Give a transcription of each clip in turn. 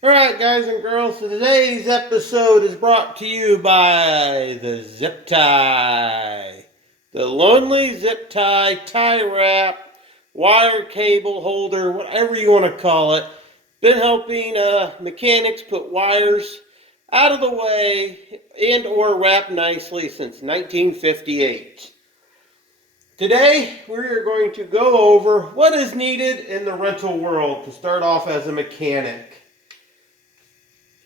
Alright, guys and girls, so today's episode is brought to you by the Zip Tie. The Lonely Zip tie wrap, wire cable holder, whatever you want to call it. Been helping mechanics put wires out of the way and or wrap nicely since 1958. Today, we're going to go over what is needed in the rental world to start off as a mechanic.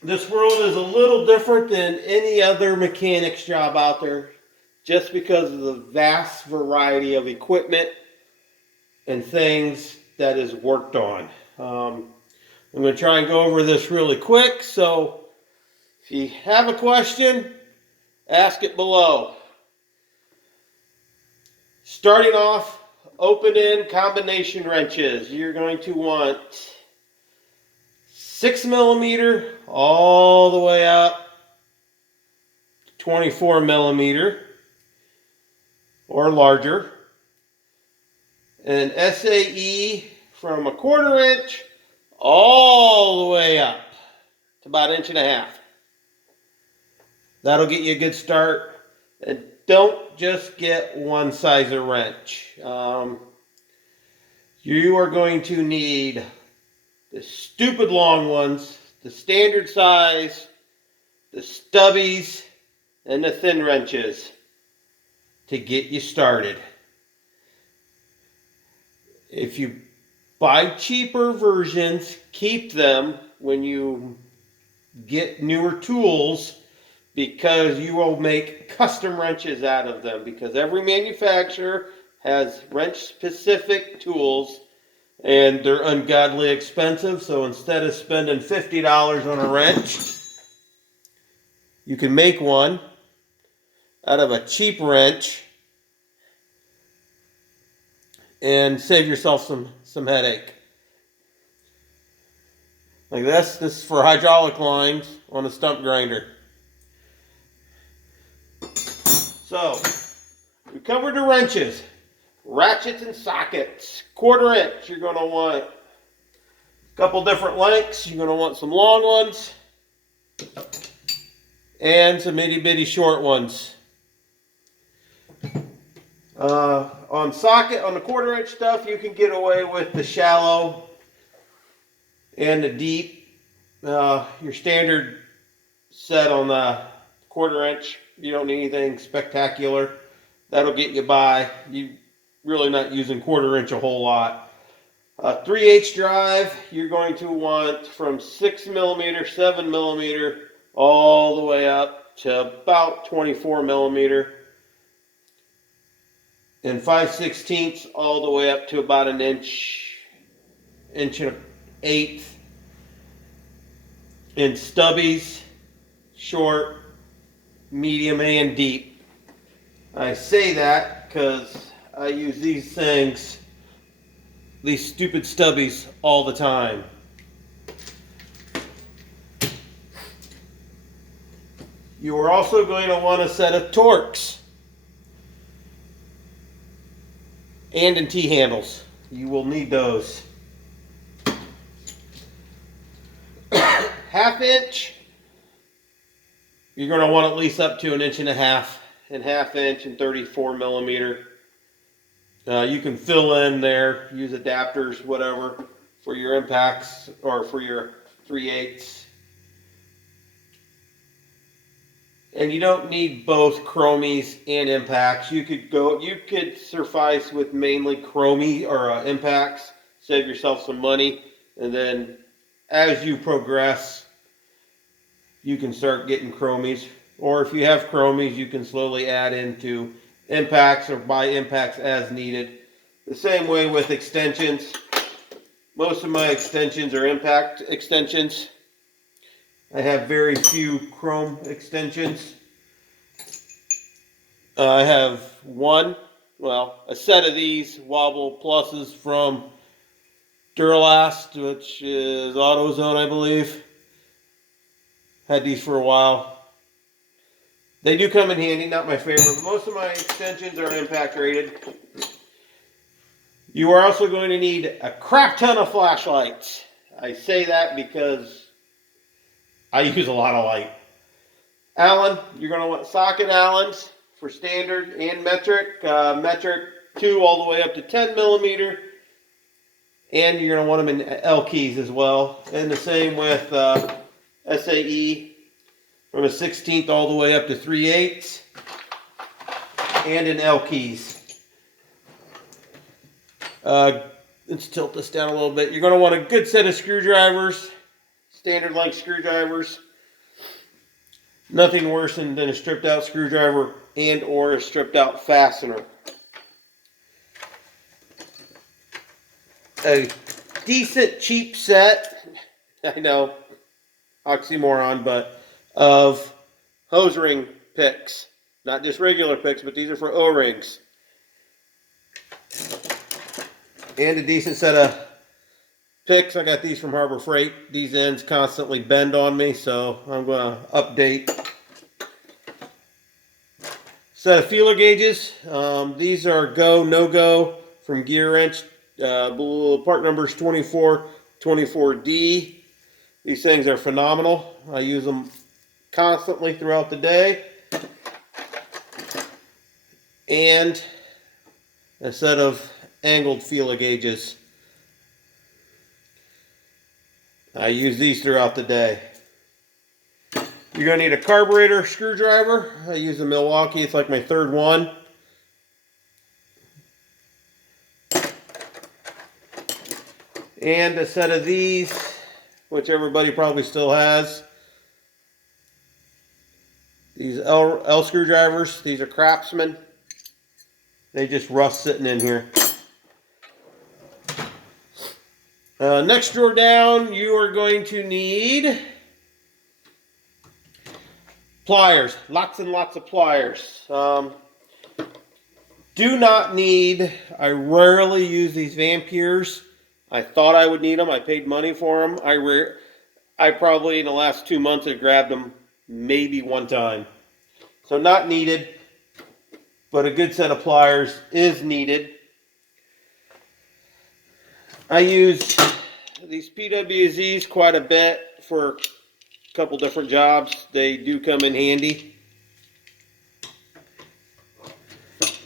This world is a little different than any other mechanic's job out there just because of the vast variety of equipment and things that is worked on. I'm going to try and go over this really quick, so if you have a question, ask it below. Starting off, open-end combination wrenches. You're going to want 6mm all the way up to 24mm or larger. An SAE from 1/4 inch all the way up to about 1.5 inches. That'll get you a good start. And don't just get one size of wrench. You are going to need the stupid long ones, the standard size, the stubbies, and the thin wrenches to get you started. If you buy cheaper versions, keep them when you get newer tools, because you will make custom wrenches out of them, because every manufacturer has wrench specific tools and they're ungodly expensive. So instead of spending $50 on a wrench, you can make one out of a cheap wrench and save yourself some headache. Like this is for hydraulic lines on a stump grinder. So, we covered the wrenches, ratchets and sockets. 1/4 inch, you're going to want a couple different lengths. You're going to want some long ones and some itty bitty short ones. On the 1/4 inch stuff, you can get away with the shallow and the deep. Your standard set on the 1/4 inch, you don't need anything spectacular. That'll get you by. You really not using 1/4 inch a whole lot. 3/8 drive, you're going to want from 6mm, 7mm, all the way up to about 24mm. And 5/16 all the way up to about 1 inch, 1.125. And stubbies, short, medium, and deep. I say that because I use these things, these stupid stubbies, all the time. You are also going to want a set of Torx and in T-handles. You will need those. 1/2 inch, you're going to want at least up to 1.5 inches, and 1/2 inch and 34mm. You can fill in there, use adapters, whatever, for your impacts or for your 3/8. And you don't need both chromies and impacts. You could suffice with mainly chromie or impacts, save yourself some money, and then as you progress, you can start getting chromies. Or if you have chromies, you can slowly add into impacts or buy impacts as needed. The same way with extensions. Most of my extensions are impact extensions. I have very few chrome extensions. I have a set of these Wobble Pluses from Duralast, which is AutoZone, I believe. Had these for a while. They do come in handy, not my favorite, but most of my extensions are impact rated. You are also going to need a crap ton of flashlights. I say that because I use a lot of light. Allen, you're going to want socket Allens for standard and metric. Metric 2 all the way up to 10 millimeter. And you're going to want them in L keys as well. And the same with SAE from a 16th all the way up to 3/8. And in L keys. Let's tilt this down a little bit. You're going to want a good set of screwdrivers. Standard length screwdrivers. Nothing worse than a stripped out screwdriver and or a stripped out fastener. A decent cheap set, I know, oxymoron, but of hose ring picks. Not just regular picks, but these are for O-rings. And a decent set of picks. I got these from Harbor Freight. These ends constantly bend on me, so I'm going to update. Set of feeler gauges. These are go, no-go from Gear Wrench. Part numbers 24, 24D. These things are phenomenal. I use them constantly throughout the day. And a set of angled feeler gauges. I use these throughout the day. You're going to need a carburetor screwdriver. I use a Milwaukee. It's like my third one. And a set of these, which everybody probably still has. These L screwdrivers. These are Craftsman. They just rust sitting in here. Next drawer down, you are going to need pliers. Lots and lots of pliers. Do not need, I rarely use these Vampires. I thought I would need them. I paid money for them. I probably in the last 2 months have grabbed them maybe one time. So not needed, but a good set of pliers is needed. I use these PWZs quite a bit for a couple different jobs. They do come in handy.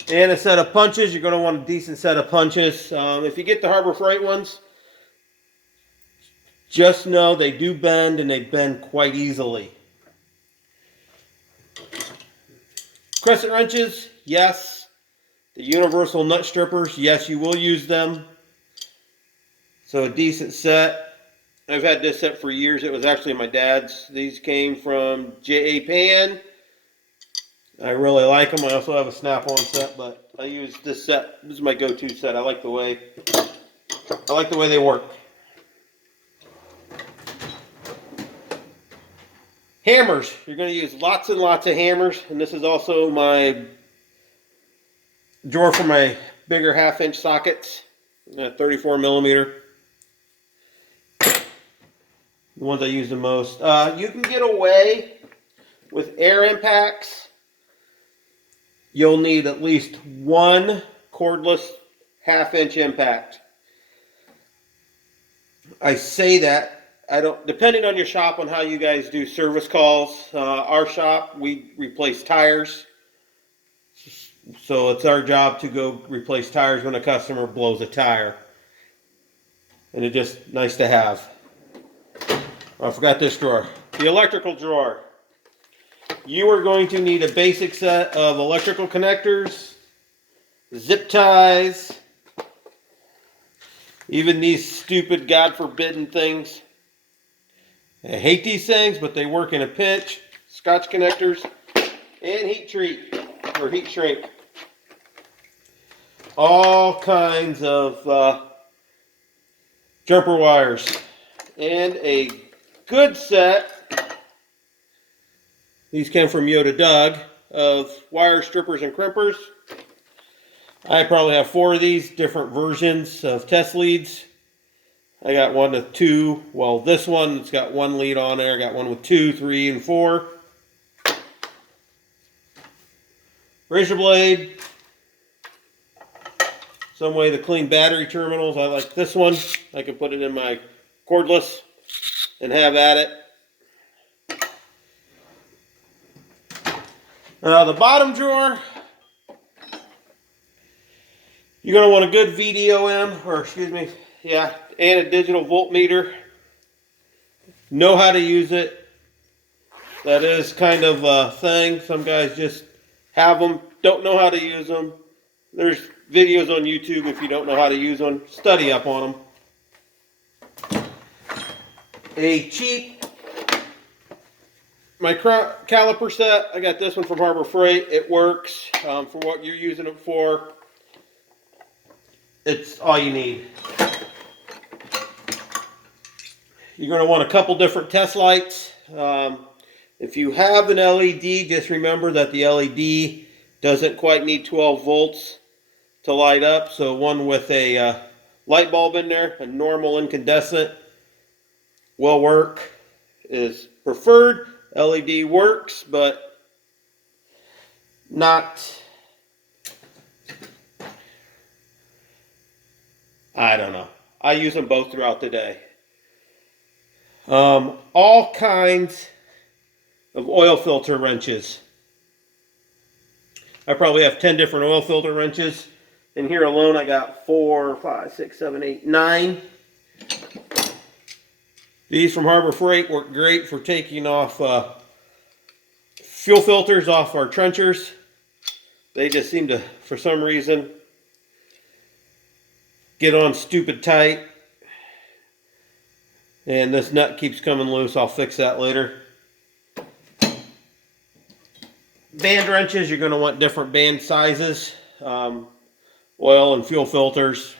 And a set of punches. You're going to want a decent set of punches. If you get the Harbor Freight ones, just know they do bend, and they bend quite easily. Crescent wrenches, yes. The universal nut strippers, yes, you will use them. So a decent set. I've had this set for years. It was actually my dad's. These came from J.A. Pan. I really like them. I also have a snap-on set, but I use this set. This is my go-to set. I like the way they work. Hammers. You're going to use lots and lots of hammers, and this is also my drawer for my bigger half-inch sockets, 34 millimeter. The ones I use the most. You can get away with air impacts. You'll need at least one cordless half-inch impact. I say that. Depending on your shop on how you guys do service calls. Our shop, we replace tires. So it's our job to go replace tires when a customer blows a tire. And it's just nice to have. I forgot this drawer. The electrical drawer. You are going to need a basic set of electrical connectors, zip ties, even these stupid, God forbidden things. I hate these things, but they work in a pinch. Scotch connectors and heat treat or heat shrink. All kinds of jumper wires and a good set. These came from Yoda Doug of wire strippers and crimpers. I probably have 4 of these different versions of test leads. I got one with 2. Well, this one, it's got 1 lead on there. I got one with 2, 3, and 4. Razor blade. Some way to clean battery terminals. I like this one. I can put it in my cordless and have at it. The bottom drawer, you're going to want a good VDOM, or excuse me, yeah, and a digital voltmeter. Know how to use it. That is kind of a thing. Some guys just have them, don't know how to use them. There's videos on YouTube if you don't know how to use them. Study up on them. A cheap caliper set. I got this one from Harbor Freight. It works for what you're using it for. It's all you need. You're going to want a couple different test lights. If you have an LED, just remember that the LED doesn't quite need 12 volts to light up. So one with a light bulb in there, a normal incandescent, will work, is preferred. LED works, but not, I don't know. I use them both throughout the day. All kinds of oil filter wrenches. I probably have 10 different oil filter wrenches. In here alone, I got 4, 5, 6, 7, 8, 9. These from Harbor Freight work great for taking off fuel filters off our trenchers. They just seem to, for some reason, get on stupid tight. And this nut keeps coming loose. I'll fix that later. Band wrenches, you're going to want different band sizes. Oil and fuel filters.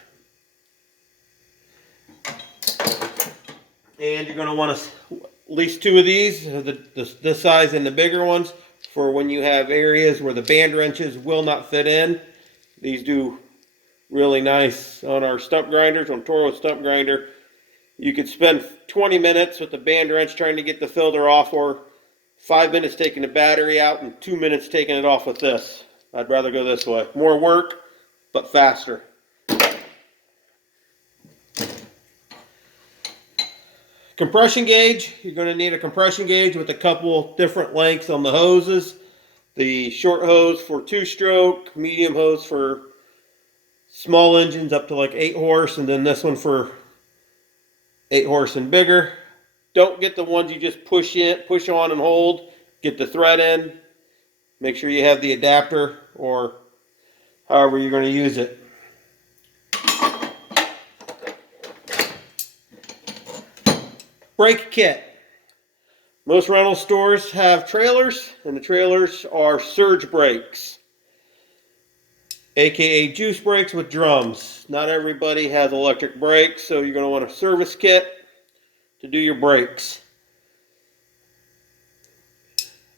And you're going to want at least 2 of these, this size and the bigger ones, for when you have areas where the band wrenches will not fit in. These do really nice on our stump grinders, on Toro stump grinder. You could spend 20 minutes with the band wrench trying to get the filter off, or 5 minutes taking the battery out and 2 minutes taking it off with this. I'd rather go this way. More work, but faster. Compression gauge. You're going to need a compression gauge with a couple different lengths on the hoses. The short hose for 2-stroke, medium hose for small engines up to like 8 horse, and then this one for 8 horse and bigger. Don't get the ones you just push on and hold. Get the thread in. Make sure you have the adapter, or however you're going to use it. Brake kit. Most rental stores have trailers, and the trailers are surge brakes, aka juice brakes with drums. Not everybody has electric brakes, so you're going to want a service kit to do your brakes.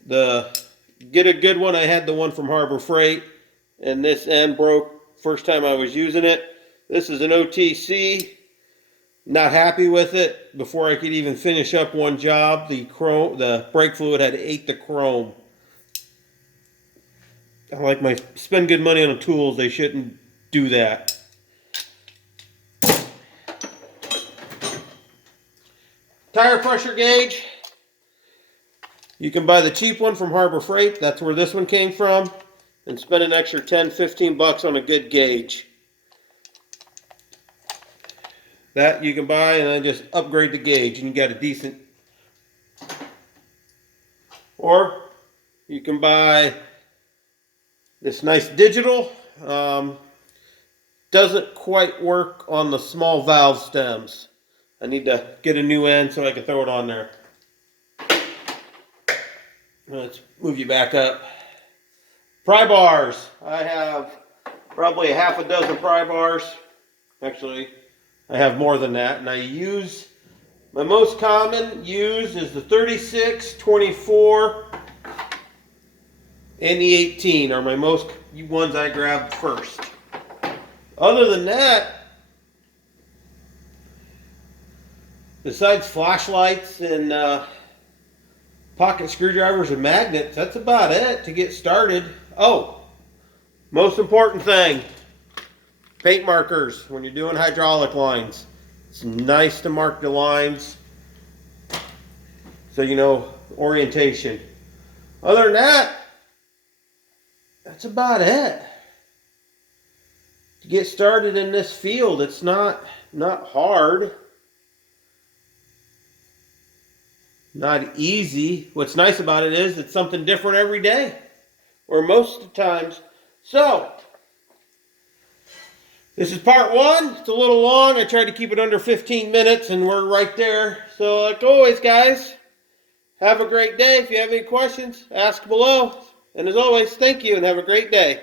Get a good one. I had the one from Harbor Freight, and this end broke first time I was using it. This is an OTC. Not happy with it. Before I could even finish up one job, the brake fluid had ate the chrome. I like my spend good money on the tools. They shouldn't do that. Tire pressure gauge. You can buy the cheap one from Harbor Freight. That's where this one came from. And spend an extra 10, 15 bucks on a good gauge. That you can buy and then just upgrade the gauge and you got a decent. Or you can buy this nice digital. Doesn't quite work on the small valve stems. I need to get a new end so I can throw it on there. Let's move you back up. Pry bars. I have probably a half a dozen pry bars. Actually, I have more than that. And I use, my most common used is the 36, 24, and the 18 are my most ones I grabbed first. Other than that, besides flashlights and pocket screwdrivers and magnets, that's about it to get started. Oh, most important thing, paint markers when you're doing hydraulic lines. It's nice to mark the lines so you know orientation. Other than that, that's about it. To get started in this field, it's not hard, not easy. What's nice about it is it's something different every day, or most of the times. So, this is part one. It's a little long. I tried to keep it under 15 minutes, and we're right there. So, like always, guys, have a great day. If you have any questions, ask below. And as always, thank you and have a great day.